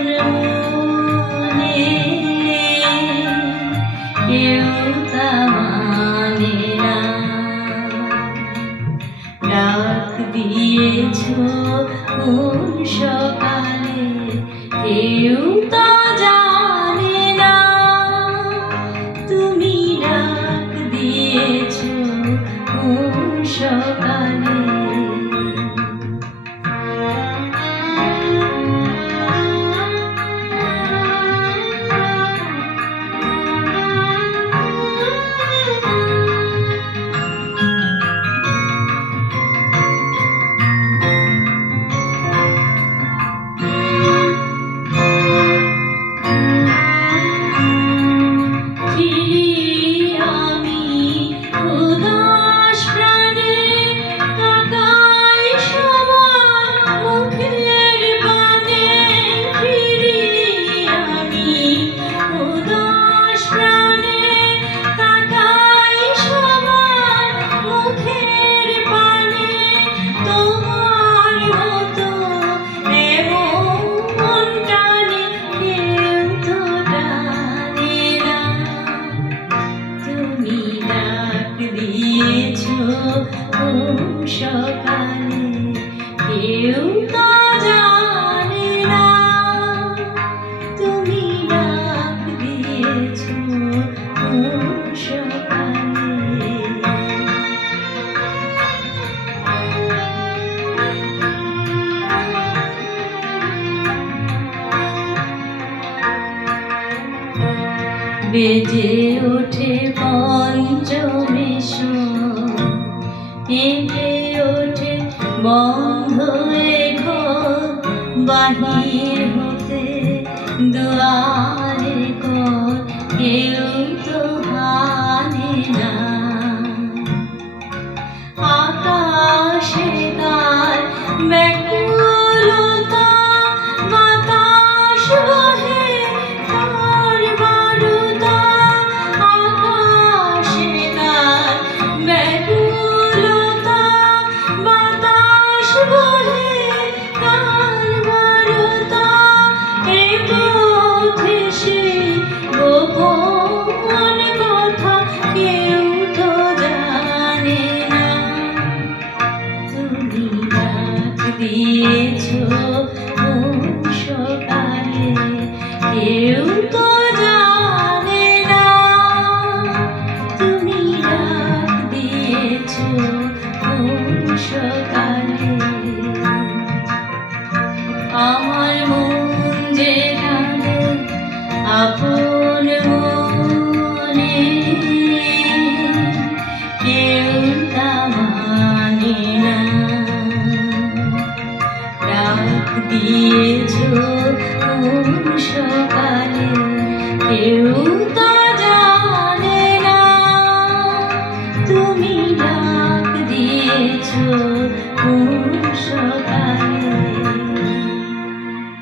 মনে কেউ তা মানে না। ডাক দিয়েছ কোন সকালে কেউ তা জানে না। তুমি ডাক দিয়েছ কোন সকালে। সকালে কেউ তা জানে না। তুমি ডাক দিয়েছ কোন সকালে। বেজে ওঠে পঞ্চমেশ, কেঁপে ওঠে বন্ধ এ ঘর, বাহির হতে দুয়ারে কর কেউ তো হানে না। আকাশে তার ব্যাকুলতা, বাতাস বহে তার বারুদা। আকাশে তার ব্যাকুলতা, বাতাস বহে তার বারুদা। এ পথে সে গোপন কথা কেউ তো জানে না। তুমি ডাক দিয়েছ কোন সকালে কেউ তো জানে না। তুমি ডাক দিয়েছ কোন সকালে। আমার মন যে কাঁদে আপন